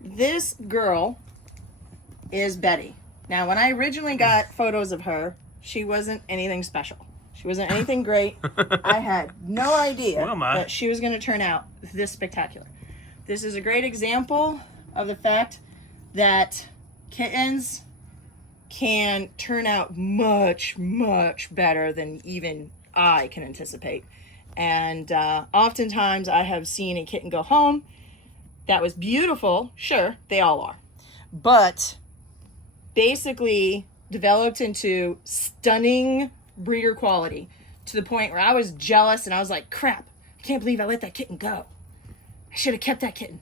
This girl is Betty. Now, when I originally got photos of her, she wasn't anything special. She wasn't anything great. I had no idea that she was going to turn out this spectacular. This is a great example of the fact that kittens can turn out much, much better than even I can anticipate. And oftentimes I have seen a kitten go home that was beautiful. Sure, they all are. But basically developed into stunning breeder quality to the point where I was jealous and I was like, crap, I can't believe I let that kitten go. I should have kept that kitten.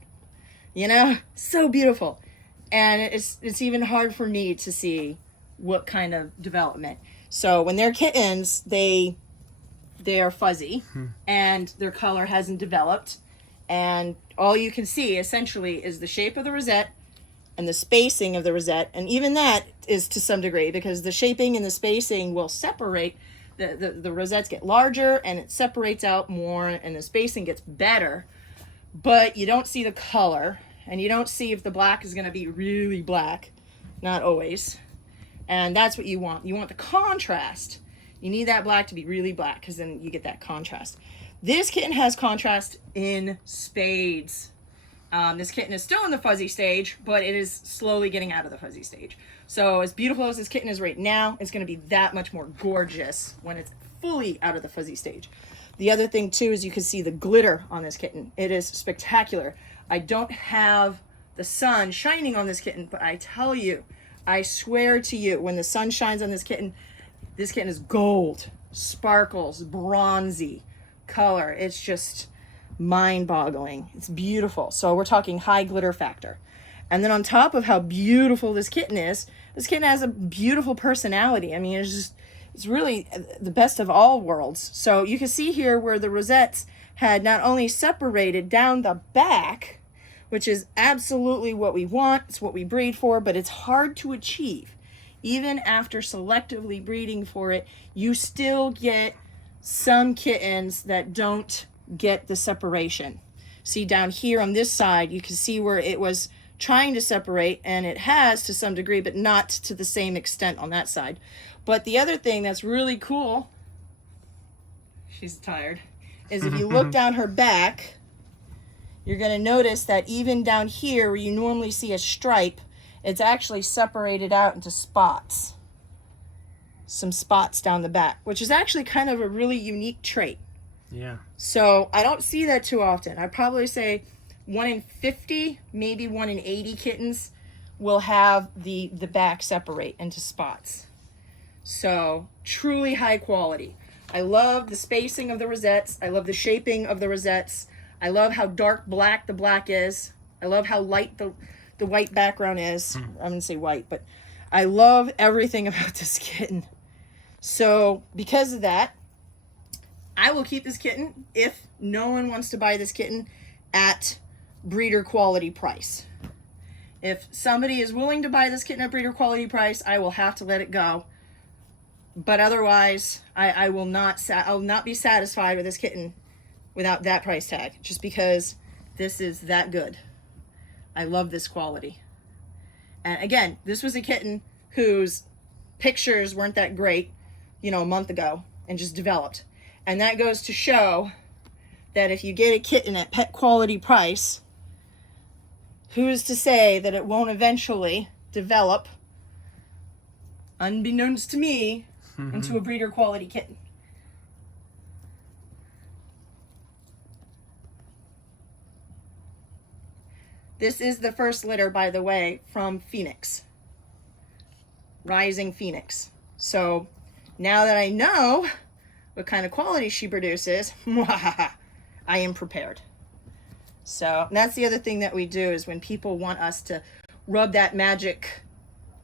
You know, so beautiful. And it's even hard for me to see what kind of development. So when they're kittens, they are fuzzy and their color hasn't developed. And all you can see essentially is the shape of the rosette and the spacing of the rosette. And even that is to some degree because the shaping and the spacing will separate. The rosettes get larger and it separates out more and the spacing gets better. But you don't see the color and you don't see if the black is going to be really black. Not always. And that's what you want. You want the contrast. You need that black to be really black because then you get that contrast. This kitten has contrast in spades. This kitten is still in the fuzzy stage, but it is slowly getting out of the fuzzy stage. So as beautiful as this kitten is right now, it's going to be that much more gorgeous when it's fully out of the fuzzy stage. The other thing too is you can see the glitter on this kitten. It is spectacular. I don't have the sun shining on this kitten, but I tell you, I swear to you, when the sun shines on this kitten is gold, sparkles, bronzy color. It's just mind-boggling. It's beautiful. So we're talking high glitter factor. And then on top of how beautiful this kitten is, this kitten has a beautiful personality. I mean, it's really the best of all worlds. So you can see here where the rosettes had not only separated down the back, which is absolutely what we want, it's what we breed for, but it's hard to achieve. Even after selectively breeding for it, you still get some kittens that don't get the separation. See down here on this side, you can see where it was trying to separate, and it has to some degree, but not to the same extent on that side. But the other thing that's really cool, she's tired, is if you look down her back, you're going to notice that even down here where you normally see a stripe, it's actually separated out into spots. Some spots down the back, which is actually kind of a really unique trait. Yeah. So I don't see that too often. I'd probably say 1 in 50, maybe 1 in 80 kittens will have the back separate into spots. So truly high quality. I love the spacing of the rosettes. I love the shaping of the rosettes. I love how dark black the black is. I love how light the white background is. I'm going to say white, but I love everything about this kitten. So because of that, I will keep this kitten if no one wants to buy this kitten at breeder quality price. If somebody is willing to buy this kitten at breeder quality price, I will have to let it go. But otherwise, I will not be satisfied with this kitten without that price tag, just because this is that good. I love this quality. And again, this was a kitten whose pictures weren't that great, you know, a month ago and just developed. And that goes to show that if you get a kitten at pet quality price, who's to say that it won't eventually develop, unbeknownst to me, into a breeder quality kitten. This is the first litter, by the way, from Phoenix. Rising Phoenix. So now that I know what kind of quality she produces, I am prepared. So that's the other thing that we do is when people want us to rub that magic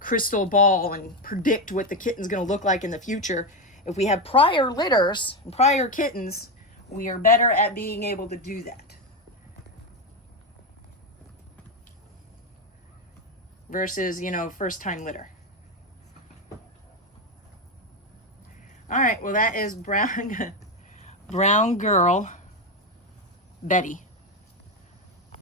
crystal ball and predict what the kitten's going to look like in the future, if we have prior litters and prior kittens, we are better at being able to do that. Versus, you know, first time litter. All right, well that is brown girl Betty.